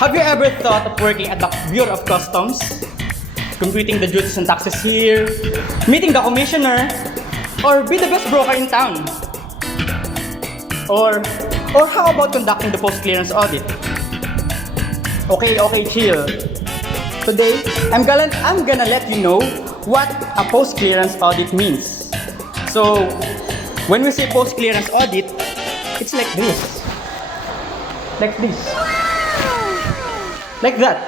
Have you ever thought of working at the Bureau of Customs? Computing the duties and taxes here, meeting the commissioner, or be the best broker in town? Or how about conducting the post-clearance audit? Okay, chill. Today, I'm gonna let you know what a post-clearance audit means. So, when we say post-clearance audit, it's like this. Like this. Like that.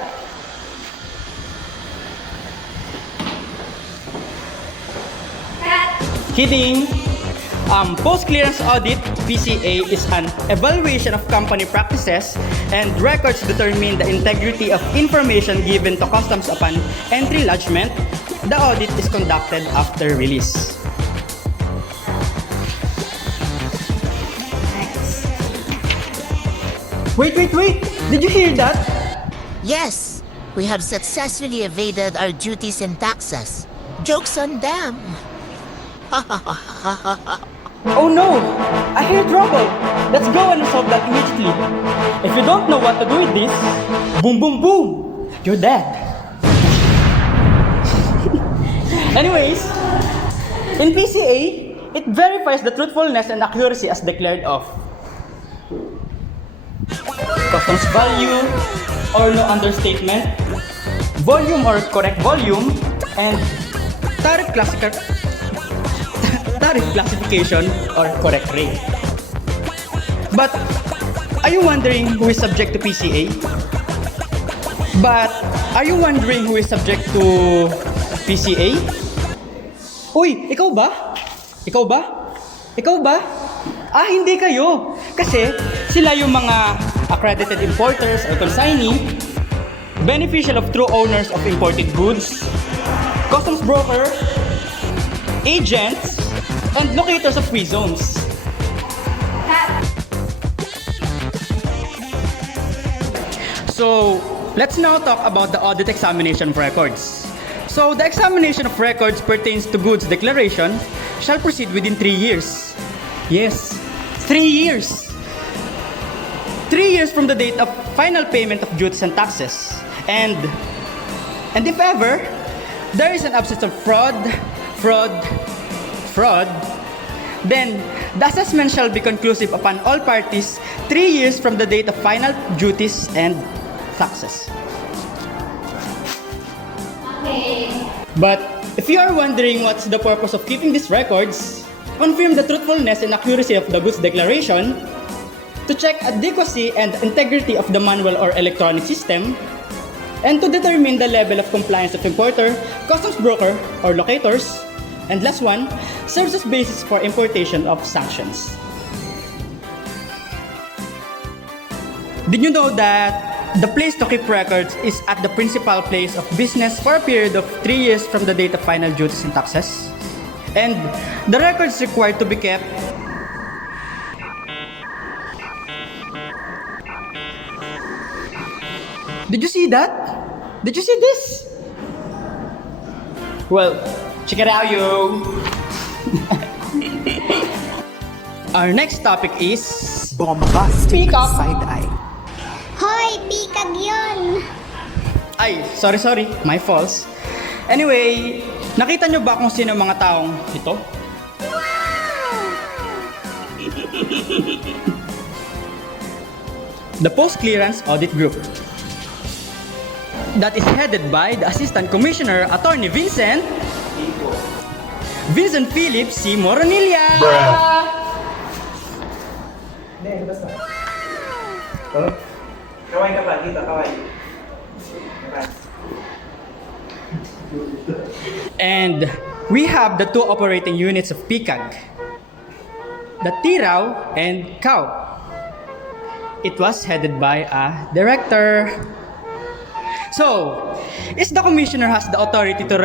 Kidding. Post-clearance audit, PCA, is an evaluation of company practices and records to determine the integrity of information given to customs upon entry lodgement. The audit is conducted after release. Wait! Did you hear that? Yes, we have successfully evaded our duties and taxes. Joke's on them. Oh no! I hear trouble! Let's go and resolve that immediately. If you don't know what to do with this, boom boom boom! You're dead. Anyways, in PCA, it verifies the truthfulness and accuracy as declared of customs value or no understatement, volume or correct volume, and tariff classification or correct rate. But are you wondering who is subject to PCA? Uy, ikaw ba? Hindi kayo. Kasi sila yung mga accredited importers or consignee, beneficial of true owners of imported goods, customs broker, agents, and locators of free zones. So, let's now talk about the audit examination of records. So, the examination of records pertains to goods declaration shall proceed within 3 years. Yes, 3 years! 3 years from the date of final payment of duties and taxes. And if ever there is an absence of fraud, then the assessment shall be conclusive upon all parties 3 years from the date of final duties and taxes. Okay. But if you are wondering what's the purpose of keeping these records, confirm the truthfulness and accuracy of the goods declaration, to check adequacy and integrity of the manual or electronic system, and to determine the level of compliance of importer, customs broker, or locators, and last one, serves as basis for importation of sanctions. Did you know that the place to keep records is at the principal place of business for a period of 3 years from the date of final duties and taxes? And the records required to be kept Did you see that? Did you see this? Well, check it out, yo! Our next topic is bombastic Peacock. side eye. Hoy, pikag yun! Ay, sorry, my faults. Anyway, nakita nyo ba kung sino mga taong ito? The Post-Clearance Audit Group. That is headed by the Assistant Commissioner, Attorney Vincent Philip C. Moronilla. Kaway ka pa, dito, kaway. And we have the two operating units of PCAG, the Tiraw and Cow. It was headed by a director. So, is the commissioner has the authority to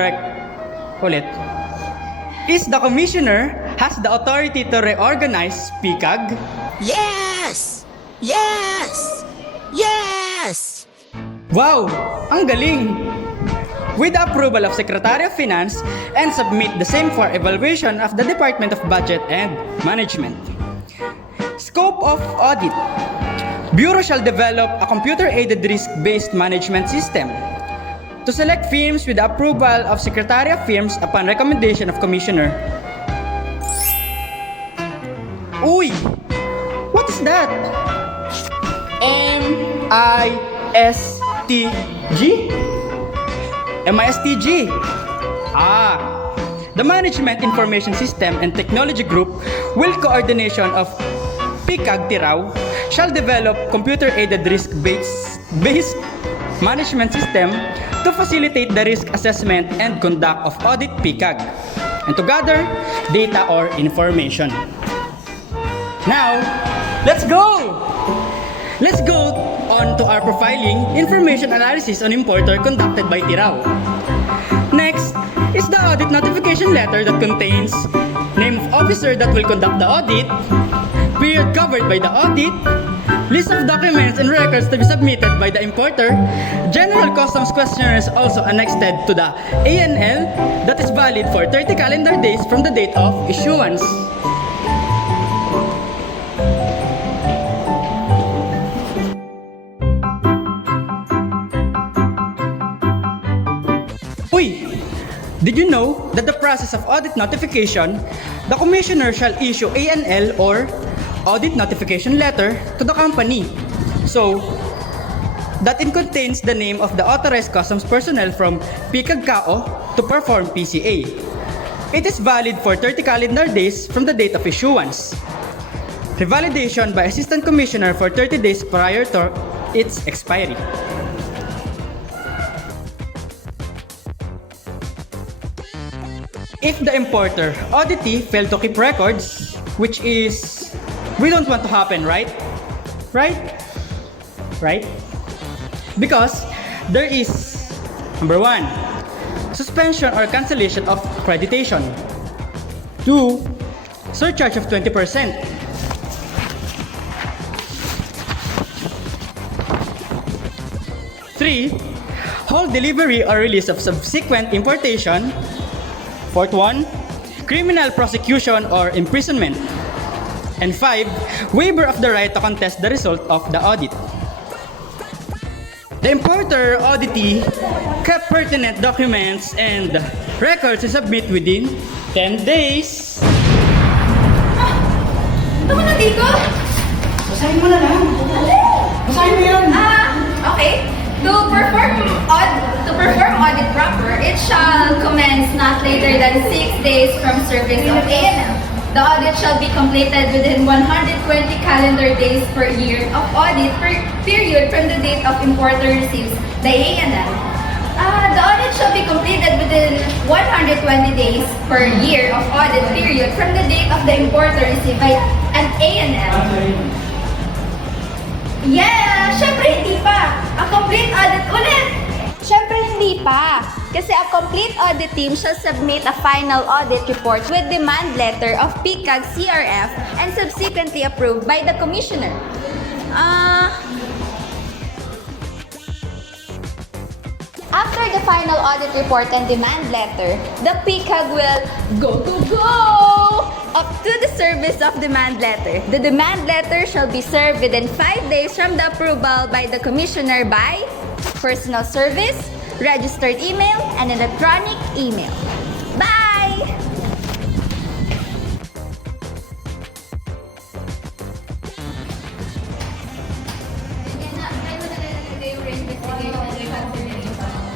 reorganize PCAG? Yes! Wow! Ang galing! With the approval of Secretary of Finance and submit the same for evaluation of the Department of Budget and Management. Scope of audit. Bureau shall develop a computer-aided risk-based management system to select firms with the approval of Secretary of Firms upon recommendation of Commissioner. Uy! What is that? MISTG? MISTG. The Management Information System and Technology Group will coordination of PICAG Tirao shall develop computer-aided risk-based management system to facilitate the risk assessment and conduct of audit PICAG and to gather data or information. Now, let's go! Let's go on to our profiling information analysis on importer conducted by Tirao. Next is the audit notification letter that contains name of officer that will conduct the audit, period covered by the audit, list of documents and records to be submitted by the importer, general customs questionnaire is also annexed to the ANL that is valid for 30 calendar days from the date of issuance. Uy! Did you know that the process of audit notification, the Commissioner shall issue ANL or audit notification letter to the company. So, that it contains the name of the authorized customs personnel from PICAG-CAO to perform PCA. It is valid for 30 calendar days from the date of issuance. Revalidation by Assistant Commissioner for 30 days prior to its expiry. If the importer auditee failed to keep records, which is we don't want to happen, right? Right? Because there is number 1, suspension or cancellation of accreditation. 2, surcharge of 20%. 3, hold delivery or release of subsequent importation. 4th one, criminal prosecution or imprisonment. And 5, waiver of the right to contest the result of the audit. The importer auditee kept pertinent documents and records to submit within 10 days. Ito mo na dito? Basahin mo na lang. Basahin mo yan. Okay. To perform audit proper, it shall commence not later than 6 days from service of ANL. The audit shall be completed within 120 calendar days per year of audit period from the date of importer receives the ANL. The audit shall be completed within 120 days per year of audit period from the date of the importer received by an ANL. Yeah! Syempre hindi pa! A complete audit ulit! Syempre hindi pa. Kasi a complete audit team shall submit a final audit report with demand letter of PICAG CRF and subsequently approved by the Commissioner. After the final audit report and demand letter, the PICAG will go up to the service of demand letter. The demand letter shall be served within 5 days from the approval by the Commissioner by personal service, registered email, and electronic email. Bye!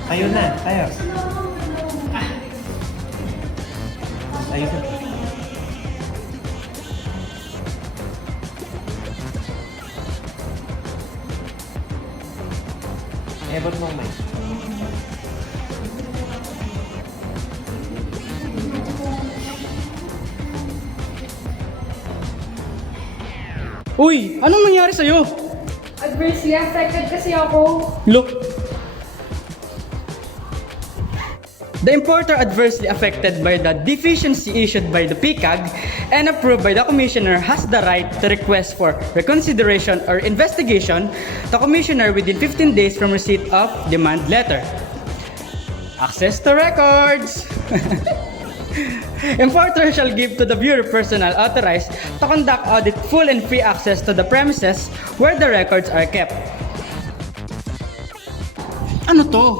Ayun na, tayo. Ayun na. Ba't mo may? Uy! Anong nangyari sa'yo? Adversely affected kasi ako. Look! The importer adversely affected by the deficiency issued by the PICAG and approved by the Commissioner has the right to request for reconsideration or investigation to Commissioner within 15 days from receipt of demand letter. Access to records! Importer shall give to the Bureau personnel authorized to conduct audit full and free access to the premises where the records are kept. Ano to?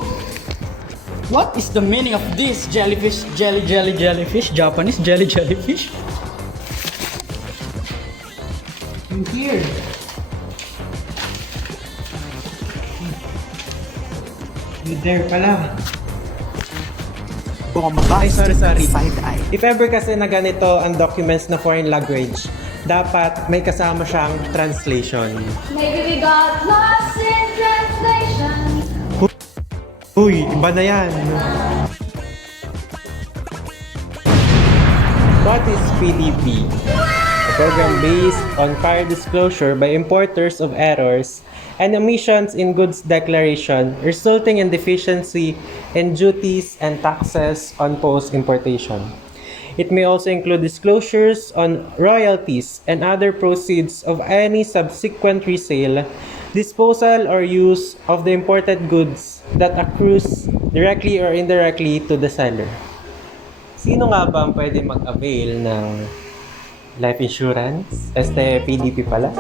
What is the meaning of this jellyfish, jellyfish, Japanese jellyfish? In here. You there pala. Ay, sorry. If ever kasi na ganito ang documents na foreign language, dapat may kasama siyang translation. Maybe we got lost in translation. Uy, iba na yan. What is PDP? A program based on prior disclosure by importers of errors and omissions in goods declaration resulting in deficiency in duties and taxes on post-importation. It may also include disclosures on royalties and other proceeds of any subsequent resale, disposal, or use of the imported goods that accrues directly or indirectly to the seller. Sino nga ba ang pwede mag-avail ng life insurance? PDP pala.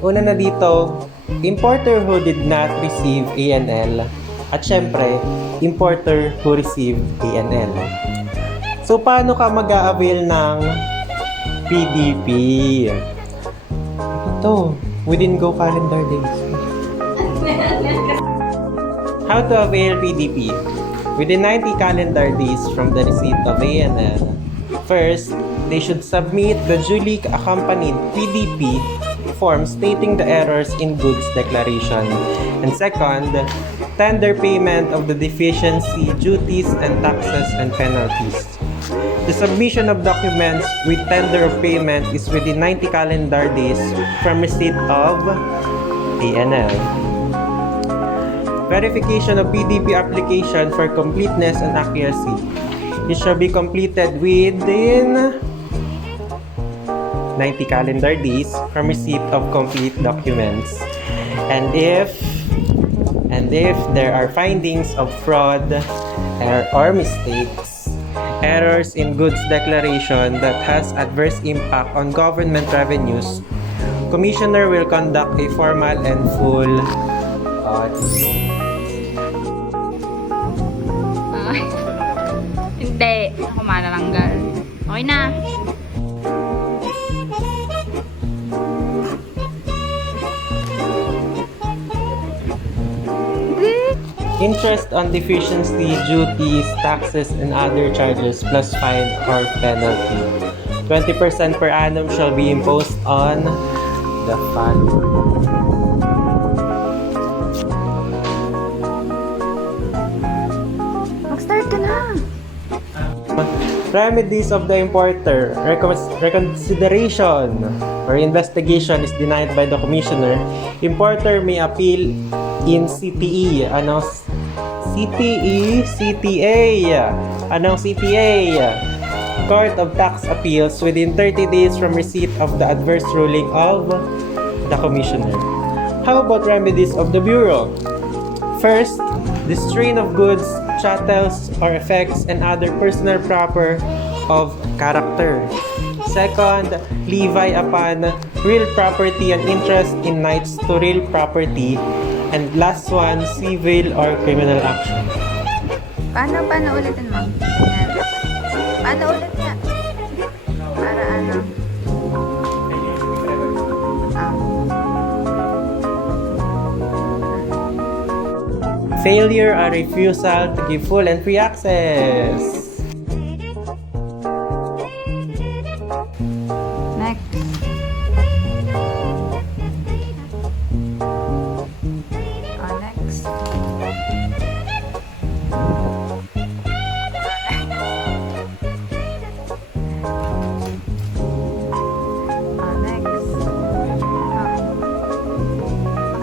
Una na dito, importer who did not receive ANL at syempre, importer who received ANL. So, paano ka mag-a-avail ng PDP? Ito, within Go calendar days. How to avail PDP? Within 90 calendar days from the receipt of ANL, first, they should submit the duly accompanied PDP form stating the errors in goods declaration. And second, tender payment of the deficiency, duties, and taxes and penalties. The submission of documents with tender of payment is within 90 calendar days from receipt of ANL. Verification of PDP application for completeness and accuracy. It shall be completed within 90 calendar days from receipt of complete documents. And if there are findings of fraud or mistakes, errors in goods declaration that has adverse impact on government revenues, Commissioner will conduct a formal and full audit. Hindi. Ako malalanggal. Okay na. Interest on deficiency, duties, taxes, and other charges plus fine or penalty. 20% per annum shall be imposed on the fund. Mag-start ka na. Remedies of the importer. Reconsideration or investigation is denied by the commissioner. Importer may appeal in CTE. Anong CTE? CTA. Anong CTA? Court of Tax Appeals within 30 days from receipt of the adverse ruling of the commissioner. How about remedies of the bureau? First, the strain of goods, chattels, or effects and other personal proper of character. Second, levy upon real property and interest in rights to real property. And last one, civil or criminal action. Paano ulitin mo? Yan. Paano ulit nga? Para ano? Failure or refusal to give full and free access. Next. Next. Next.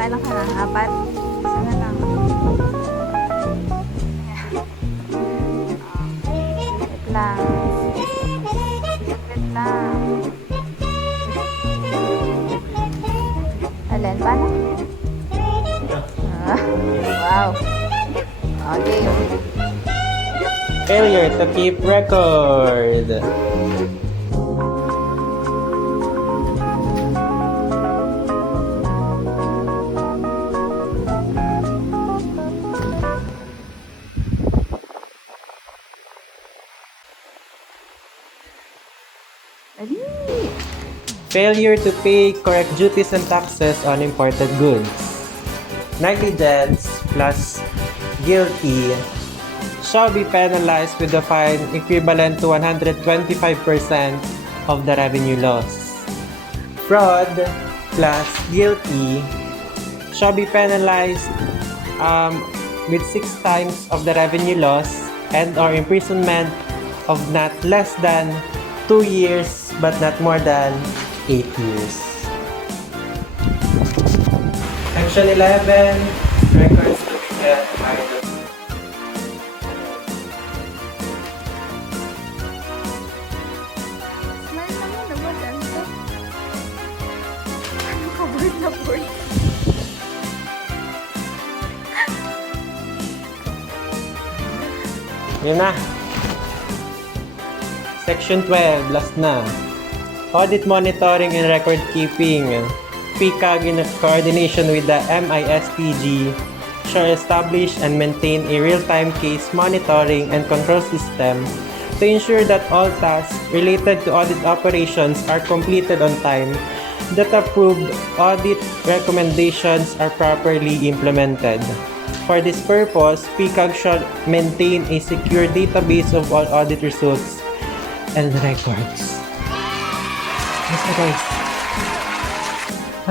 Kailan ka na? Apat? Isa na lang. Wait lang. Wait lang. Alin? Paano? Wow. Okay. Failure to keep record. Failure to pay correct duties and taxes on imported goods. Negligence plus guilty shall be penalized with a fine equivalent to 125% of the revenue loss. Fraud plus guilty shall be penalized with 6 times of the revenue loss and or imprisonment of not less than 2 years but not more than 8 years. Section 11, records to be kept by the Yun na. Section 12, last na. Audit monitoring and record keeping. PCAG in coordination with the MISTG shall establish and maintain a real-time case monitoring and control system to ensure that all tasks related to audit operations are completed on time, that approved audit recommendations are properly implemented. For this purpose, PCAG shall maintain a secure database of all audit results and records. Basta guys.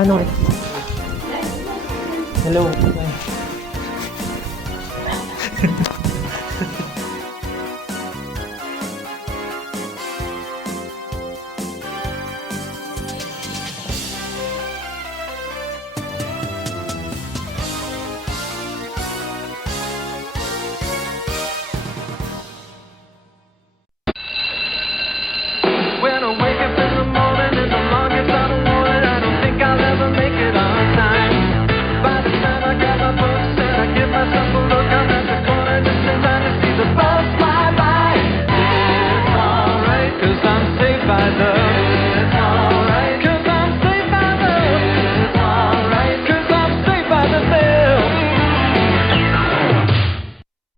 Ano? Hello. When I wake up in the morning and the longest I don't want it, I don't think I'll ever make it on time. By the time I grab my books and I give myself a look, I'm at the corner just in time to see the bus fly by. It's alright, 'cause I'm